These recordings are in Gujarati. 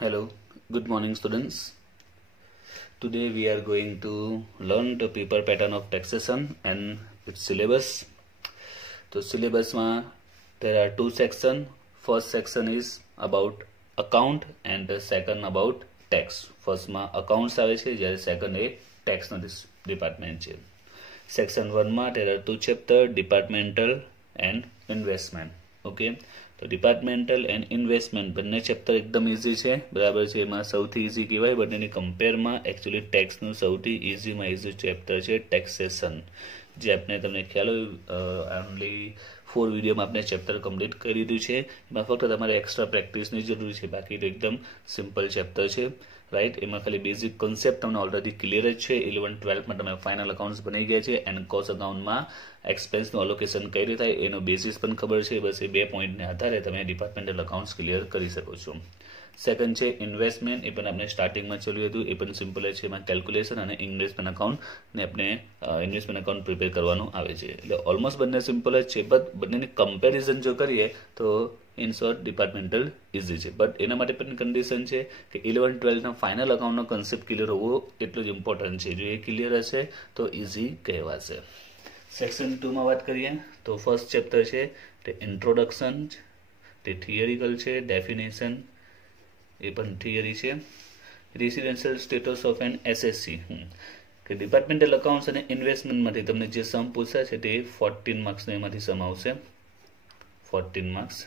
Hello, good morning students. Today we are going to learn the paper pattern of taxation and its syllabus. So syllabus ma there are two sections. First section is about account and the second about tax. First ma accounts આવે છે જ્યારે second એ tax નો department છે. Section 1 માં there are two chapter departmental and investment. Okay. तो डिपार्टमेंटल एंड इन्वेस्टमेंट बने चेप्टर एकदम इजी है बराबर है एम सौथी इजी कहवाय बने कम्पेर में एक्चुअली टैक्स नु सौथी इजी में इजी चेप्टर है टेक्सेशन जे आपने तमने ख्याल ओनली 4 वीडियो में आपने चेप्टर कम्प्लीट कर दीधुं छे एमां फक्त तमारे एक्स्ट्रा प्रेक्टिस नी जरूर है बाकी तो एकदम सिंपल चेप्टर है राइट एम खाली बेसिक कॉन्सेप्ट तमने ऑलरेडी क्लियर ज छे 11-12 में तमे फाइनल अकाउंट्स बनी गया है एंड कॉस्ट अकाउंट में एक्सपेन्स नु अलोकेशन कई रीते थाय एनो बेसिस पण खबर है बस ए 2 पॉइंट ने आधारे तमे डिपार्टमेंटल अकाउंट्स क्लियर करी सको छो। सेकंड है इन्वेस्टमेंट ए पण आपने स्टार्टिंग में चल्युं हतुं ए पण सिंपल है एमां केल्क्युलेशन अने इन्वेस्टमेंट अकाउंट ने आपने इन्वेस्टमेंट अकाउंट प्रिपेर करवानुं आवे छे એટલે ऑलमोस्ट बने सिंपल ज छे बट बनेनी कम्पेरिजन जो करिए तो इन शॉर्ट डिपार्टमेंटल इजी है बट एना माटे पण कंडीशन है कि 11-12 ना फाइनल अकाउंट नो कॉन्सेप्ट क्लियर होवो एटलो ज इम्पोर्टન્ટ है जो ये क्लियर हशे तो इजी कहेवाशे। सेक्शन 2 में बात करिए तो फर्स्ट चेप्टर है ते इंट्रोडक्शन ते थियरिकल है डेफिनेशन ए पण थियरी है residential status of an SSC कि डिपार्टमेंटल अकाउंट्स अने इन्वेस्टमेंट मांथी तमने जे सम पूछा है ते 14 मार्क्स ने एमांथी सम आवशे 14 marks.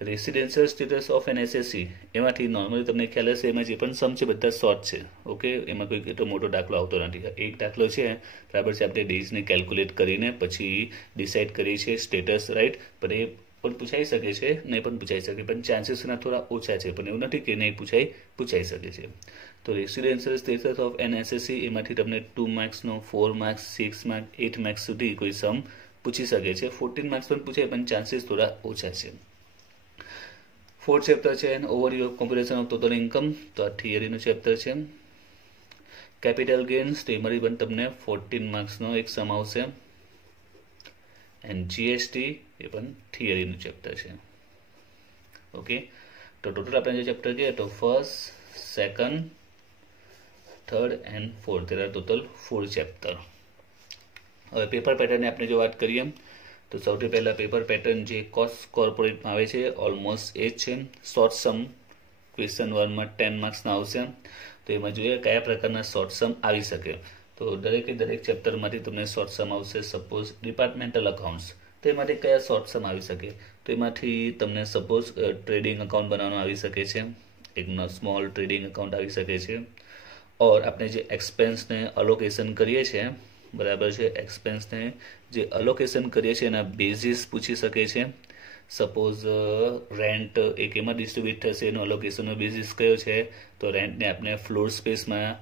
Residential status of an assessee एमांथी नॉर्मली तमने ख्याल हशे एमां जे पण सम छे बधा शॉर्ट छे ओके एमां कोई एटलो मोटो दाखलो आवतो नथी एक दाखलो छे बराबर छे आपणे डेज ने कैल्क्युलेट करीने पछी डिसाइड करी छे स्टेटस राइट पण ए पण पूछाई सके छे नहीं पण पूछाई सके पण चांसेस ना थोड़ा ओछा छे पण एवुं नथी के नहीं पूछाई सके छे। तो residential status of an assessee एमांथी तमने 2 मार्क्स नो 4 मार्क्स 6 मार्क्स 8 मार्क्स सुधी कोई सम पूछी सके छे 14 मार्क्स पण पूछाय पण चांसेस थोड़ा ओछा छे। फोर्थ चेप्टर है an overview of computation of total income तो आ थियरी नो चेप्टर है। कैपिटल गेन्स तो एमांथी पण तमने 14 मार्क्स नो एक सम आवशे एंड जीएसटी ए पण थियरी नो चेप्टर है ओके। तो टोटल आपने जो चेप्टर किया तो first second third and fourth तेरा टोटल 4 चेप्टर। हवे पेपर पेटर्न ने आपने जो बात करिए तो सौथी पहला पेपर पेटर्न जे कॉस्ट कॉर्पोरेट में आवे छे ऑलमोस्ट ए छे शॉर्ट सम क्वेश्चन 1 में 10 मार्क्स ना आवशे तो एमां जोईए कया प्रकारना शॉर्ट सम आवी शके तो दरेके दरेक चेप्टर मांथी तमने शॉर्ट सम आवशे सपोज डिपार्टमेंटल अकाउंट्स तो एमांथी कया शॉर्ट सम आवी शके तो एमांथी तमने सपोज ट्रेडिंग अकाउंट बनाववानुं आवी शके छे एक स्मॉल ट्रेडिंग अकाउंट आवी शके छे और आपणे जे एक्सपेन्स ने अलोकेशन करीए छे बराबर है एक्सपेन्स ने जे अलोकेशन करिए छे एना बेसिस पूछी सके छे सपोज रेंट एक एमां डिस्ट्रीब्यूट थशे एनो अलोकेशन नो बेसिस कयो छे तो रेंट ने आपने फ्लोर स्पेस में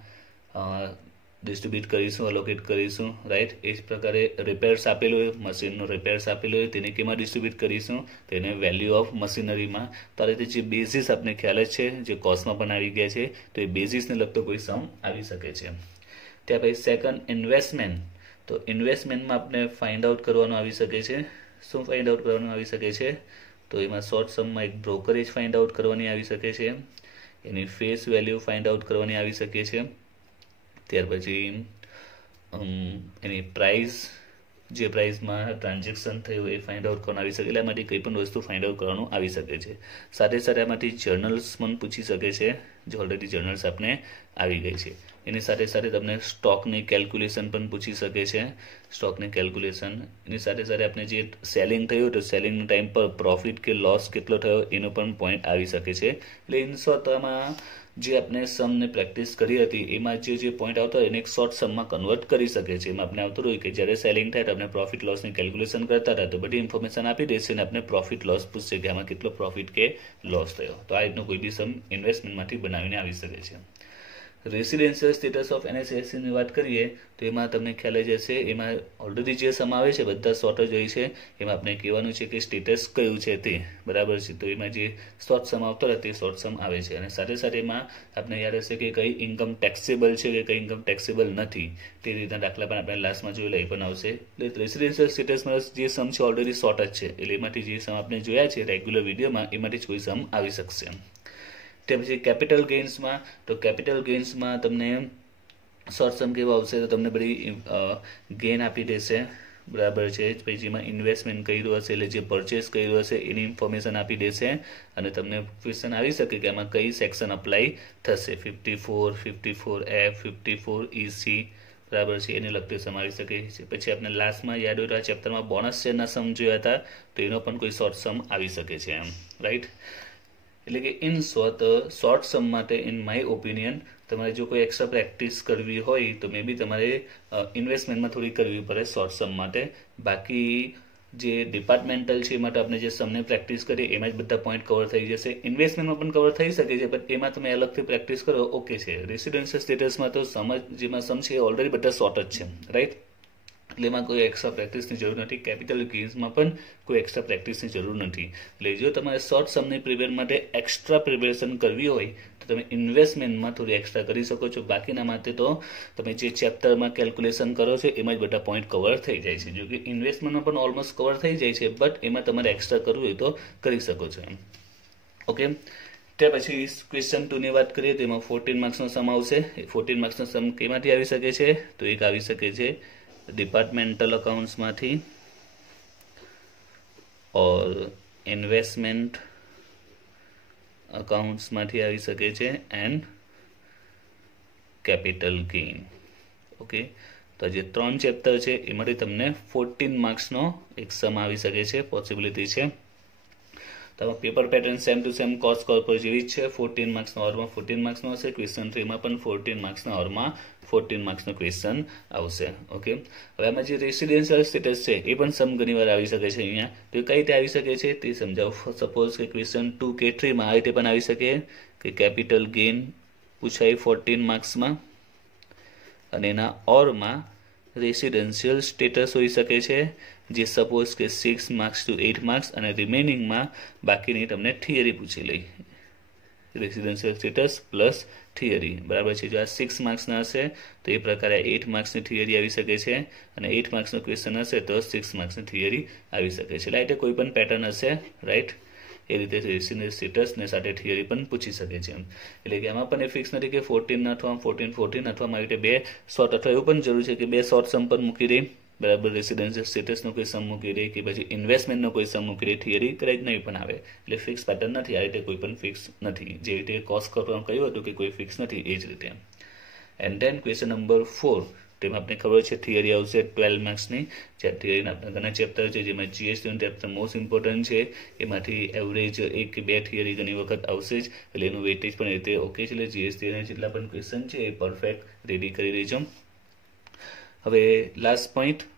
डिस्ट्रीब्यूट करीशुं अलोकेट करीशुं राइट ए ज प्रकारे रिपेर्स आपेलो होय मशीन नो रिपेर्स आपेलो होय तेने केमां डिस्ट्रीब्यूट करीशुं तेने वेल्यू ऑफ मशीनरी में तो आ रीते जे बेसिस आपने ख्याल ज छे जे कॉस्ट में पण आवी गया छे तो ए बेसिस ने लगतो कोई सम आवी शके छे। त्या भाई सेकंड इन्वेस्टमेंट तो इन्वेस्टमेंट में आपने फाइंड आउट करवानुं आवी शके छे शुं फाइंड आउट करवानुं आवी शके छे तो एमां शॉर्ट सम में एक ब्रोकरेज फाइंड आउट करवानी आवी शके छे any face value find out करवानी आवी शके छे त्यार पछी एनी प्राइस जे प्राइस में ट्रांजेक्शन थयुं ए फाइंड आउट करवानुं आवी शके એટલે આમાંથી કંઈ પણ વસ્તુ फाइंड आउट કરવાનું આવી શકે છે સાથે સાથે આમાંથી જર્નલ્સ પણ પૂછી શકે છે જે ઓલરેડી જર્નલ્સ આપણે આવી ગઈ છે એની સાથે સાથે તમને સ્ટોકની કેલ્ક્યુલેશન પણ પૂછી શકે છે સ્ટોકની કેલ્ક્યુલેશન એની સાથે સાથે આપણે જે સેલિંગ થયું તો સેલિંગ ટાઈમ પર પ્રોફિટ કે લોસ કેટલો થયો એનો પણ પોઈન્ટ આવી શકે છે એટલે ઇન શોર્ટ આમાં જે આપણે સમ ને પ્રેક્ટિસ કરી હતી એમાં જે પોઈન્ટ આવતો હોય એને એક શોર્ટ સમમાં કન્વર્ટ કરી શકે છે એમાં આપણે આવતું હોય કે જ્યારે સેલિંગ થાય તો આપણે પ્રોફિટ લોસની કેલ્ક્યુલેશન કરતા હતા તો બધી ઇન્ફોર્મેશન આપી દેશે અને આપણે પ્રોફિટ લોસ પૂછશે કે આમાં કેટલો પ્રોફિટ કે લોસ થયો તો આ રીતનો કોઈ બી સમ ઇન્વેસ્ટમેન્ટમાંથી બનાવીને આવી શકે છે। रेसिडेंशियल स्टेटस ऑफ एनएसएससी ની વાત કરીએ તો એમાં તમને ખ્યાલ જ હશે એમાં ઓલરેડી જે સમ આવે છે બધા શોર્ટ જ હોય છે એમાં આપણે કહેવાનું છે કે સ્ટેટસ કયું છે તે બરાબર છે તો એમાં જે શોર્ટ સમ આવતો રહે તે શોર્ટ સમ આવે છે અને સાથે સાથે એમાં આપણે યાદ હશે કે કઈ ઇન્કમ ટેક્સેબલ છે કે કઈ ઇન્કમ ટેક્સેબલ નથી તે રીતના દાખલા પણ આપણે લાસ્ટમાં જોયેલા એ પણ આવશે એટલે રેસિડેન્શિયલ સ્ટેટસમાં જે સમ છે ઓલરેડી શોર્ટ જ છે એટલે એમાંથી જે સમ આપણે જોયા છે રેગ્યુલર વિડીયોમાં એમાંથી જ કોઈ સમ આવી શકશે। તે પછી કેપિટલ ગેઇન્સમાં, તો કેપિટલ ગેઇન્સમાં તમને શોર્ટ સમ કેવો આવશે, તો તમને બધી ગેઇન આપી દેશે, બરાબર છે. પછી જેમાં ઇન્વેસ્ટમેન્ટ કર્યું હશે એટલે જે પરચેસ કર્યું હશે એની ઇન્ફોર્મેશન આપી દેશે, અને તમને ક્વેશ્ચન આવી શકે કે આમાં કઈ સેક્શન અપ્લાય થશે, 54, 54F, 54EC, બરાબર છે, એને લગતી સમ આવી શકે છે. પછી આપણે લાસ્ટમાં યાદ હોય તો આ ચેપ્ટરમાં બોનસ શેરના સમ જોયા હતા, તો એનો પણ કોઈ શોર્ટ સમ આવી શકે છે એમ, રાઈટ. એટલે કે ઇન શોર્ટ સમ માટે ઇન માય ઓપિનિયન તમારે જો કોઈ એક્સ્ટ્રા પ્રેક્ટિસ કરવી હોય તો મે બી તમારે ઇન્વેસ્ટમેન્ટમાં થોડી કરવી પડે શોર્ટ સમ માટે. બાકી જે ડિપાર્ટમેન્ટલ છે એ માટે આપણે જે સમને પ્રેક્ટિસ કરીએ એમાં જ બધા પોઈન્ટ કવર થઈ જશે. ઇન્વેસ્ટમેન્ટમાં પણ કવર થઈ શકે છે, પણ એમાં તમે અલગથી પ્રેક્ટિસ કરો ઓકે છે. રેસિડેન્શિયલ સ્ટેટસમાં તો જેમાં સમ છે એ ઓલરેડી બધા શોર્ટ જ છે, રાઈટ. એટલે એમાં કોઈ એક્સ્ટ્રા પ્રેક્ટિસની જરૂર નથી. કેપિટલ ગેઇન્સમાં પણ કોઈ એક્સ્ટ્રા પ્રેક્ટિસની જરૂર નથી. એટલે જો તમારે શોર્ટ સમની પ્રિપેર માટે એક્સ્ટ્રા પ્રિપેરેશન કરવી હોય તો તમે ઇન્વેસ્ટમેન્ટમાં થોડી એક્સ્ટ્રા કરી શકો છો. બાકીના માટે તો તમે જે ચેપ્ટરમાં કેલ્ક્યુલેશન કરો છો એમાં જ બધા પોઈન્ટ કવર થઈ જાય છે. જો કે ઇન્વેસ્ટમેન્ટમાં પણ ઓલમોસ્ટ કવર થઈ જાય છે, બટ એમાં તમારે એક્સ્ટ્રા કરવું હોય તો કરી શકો છો એમ, ઓકે. ત્યાર પછી ક્વેશ્ચન 2 ની વાત કરીએ તો એમાં 14 માર્ક્સનો સમ આવશે. 14 માર્ક્સનો સમ કેમાંથી આવી શકે છે, તો એક આવી શકે છે ડિપાર્ટમેન્ટલ અકાઉન્ટ્સમાંથી, ઓર ઇન્વેસ્ટમેન્ટ અકાઉન્ટ્સમાંથી આવી શકે છે, એન્ડ કેપિટલ ગેઇન, ઓકે. તો જે 3 ચેપ્ટર છે એમાંથી તમને 14 માર્ક્સનો એક સમ આવી શકે છે, પોસિબિલિટી છે. તો paper pattern same to same cost કોર્પોર જેવી જ છે. 14 માર્ક્સના ઓરમાં 14 માર્ક્સનો હશે. ક્વેશ્ચન 3 માં પણ 14 માર્ક્સના ઓરમાં 14 માર્ક્સનો ક્વેશ્ચન આવશે, ઓકે. હવે આમાં જે રેસિડેન્શિયલ સ્ટેટસ છે એ પણ સમ ઘણીવાર આવી શકે છે અહીંયા. તો કઈ રીતે આવી શકે છે તે સમજાવું. સપોઝ કે ક્વેશ્ચન 2K3 માં આ રીતે પણ આવી શકે કે કેપિટલ ગેઇન પૂછાય 14 માર્ક્સમાં, અને એના ઓરમાં રેસિડેન્શિયલ સ્ટેટસ હોઈ શકે છે, જે સપોઝ કે 6 માર્ક્સ ટુ 8 માર્ક્સ, અને રિમેનિંગમાં બાકીની તમને થિયરી પૂછી લઈ, રેસિડેન્શિયલ સ્ટેટસ પ્લસ થિયરી, બરાબર છે. જો આ 6 માર્ક્સના હશે તો એ પ્રકારે 8 માર્ક્સની થિયરી આવી શકે છે, અને 8 માર્ક્સનો ક્વેશ્ચન હશે તો 6 માર્ક્સની થિયરી આવી શકે છે. એટલે આ રીતે કોઈ પણ પેટર્ન હશે, રાઈટ, એ રીતે રેસિડેન્શિયલ સ્ટેટસ ને સાથે થિયરી પણ પૂછી શકે છે. એટલે કે આમાં પણ એ ફિક્સ નથી કે 14 અથવા 14 અથવા આવી રીતે 2 શોર્ટ, અથવા એવું પણ જરૂર છે કે 2 શોર્ટ સમ પર મૂકી દે, બરાબર, રેસિડેન્શિયલ સ્ટેટસનો કોઈ સમ મૂકી દે, કે પછી ઇન્વેસ્ટમેન્ટનો કોઈ સમ મૂકી દે, થિયરી કદાચ નહીં પણ આવે. એટલે ફિક્સ પેટર્ન નથી, આ રીતે કોઈ પણ ફિક્સ નથી. જે રીતે કોસ્ટ કરવાનું કહ્યું હતું કે કોઈ ફિક્સ નથી, એ જ રીતે. એન્ડ ધેન ક્વેશ્ચન નંબર 4, તેમાં આપણે ખબર છે થિયરી આવશે 12 માર્ક્સની. જે થિયરીના આપણા ઘણા ચેપ્ટર છે, જેમાં જીએસટીનું ચેપ્ટર મોસ્ટ ઇમ્પોર્ટન્ટ છે. એમાંથી એવરેજ 1 કે 2 થિયરી ઘણી વખત આવશે જ, એટલે એનું વેટેજ પણ એ રીતે ઓકે છે. એટલે જીએસટીના જેટલા પણ ક્વેશ્ચન છે એ પરફેક્ટ રેડી કરી દેજો. હવે લાસ્ટ પોઈન્ટ,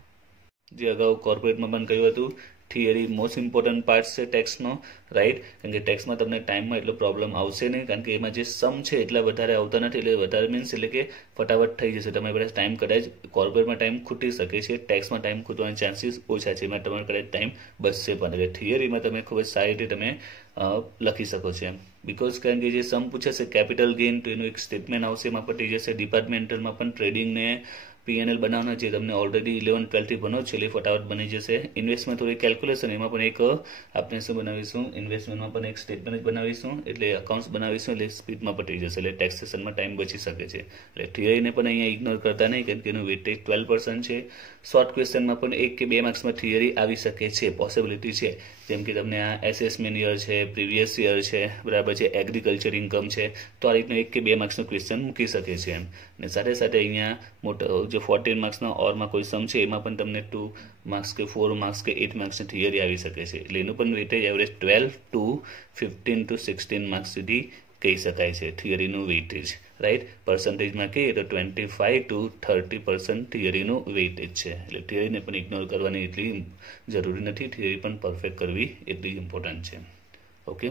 જે અગાઉ કોર્પોરેટમાં પણ કહ્યું હતું, થિયરી મોસ્ટ ઇમ્પોર્ટન્ટ પાર્ટ છે ટેક્સનો, રાઈટ. કારણ કે ટેક્સમાં તમને ટાઈમમાં એટલો પ્રોબ્લેમ આવશે નહીં, કારણ કે એમાં જે સમ છે એટલા વધારે આવતા નથી. એટલે વધારે મીન્સ એટલે કે ફટાફટ થઈ જશે. તમારી પાસે ટાઈમ કદાચ કોર્પોરેટમાં ટાઈમ ખૂટી શકે છે, ટેક્સમાં ટાઈમ ખૂટવાના ચાન્સીસ ઓછા છે. એમાં તમારે કદાચ ટાઈમ બચશે પણ. એટલે થિયરીમાં તમે ખૂબ જ સારી રીતે તમે લખી શકો છો એમ. બીકોઝ કારણ કે જે સમ પૂછાશે કેપિટલ ગેઇન, તો એનું એક સ્ટેટમેન્ટ આવશે, એમાં પતી જશે. ડિપાર્ટમેન્ટલમાં પણ ટ્રેડિંગને PNL બનાવવાના જે તમને ઓલરેડી 11-12થી ભણો છો એટલે ફટાફટ બની જશે. ઇન્વેસ્ટમેન્ટ થોડી કેલ્ક્યુલેશન, એમાં પણ એક આપણે શું બનાવીશું, ઇન્વેસ્ટમેન્ટમાં પણ એક સ્ટેટમેન્ટ જ બનાવીશું, એટલે અકાઉન્ટ્સ બનાવીશું, એટલે સ્પીડમાં પટી જશે. એટલે ટેક્સેશનમાં ટાઈમ બચી શકે છે. એટલે થિયરીને પણ અહીંયા ઇગ્નોર કરતા નહીં, કારણ કે એનું વેટેજ 12% છે. શોર્ટ ક્વેશ્ચનમાં પણ 1 કે 2 માર્ક્સમાં થિયરી આવી શકે છે, પોસિબિલિટી છે. જેમ કે તમને આ એસેસમેન્ટ યર છે, પ્રીવિયસ યર છે, બરાબર છે, એગ્રીકલ્ચર ઇન્કમ છે, તો આ રીતનું 1 કે 2 માર્ક્સનું ક્વેશ્ચન મૂકી શકે છે એમ. અને સાથે સાથે અહીંયા મોટો જે 14 માર્ક્સના ઓરમાં કોઈ સમ છે એમાં પણ તમને 2 માર્ક્સ કે 4 માર્ક્સ કે 8 માર્ક્સની થિયરી આવી શકે છે. એટલે એનું પણ weightage average 12 to 15 to 16 marks સુધી કહી શકાય છે થિયરીનું વેટેજ, રાઈટ. પર્સન્ટેજમાં કહીએ તો 25 to 30% થિયરીનું વેટેજ છે. એટલે થિયરીને પણ ઇગ્નોર કરવાની એટલી જરૂરી નથી, થિયરી પણ પરફેક્ટ કરવી એટલી ઇમ્પોર્ટન્ટ છે, ઓકે.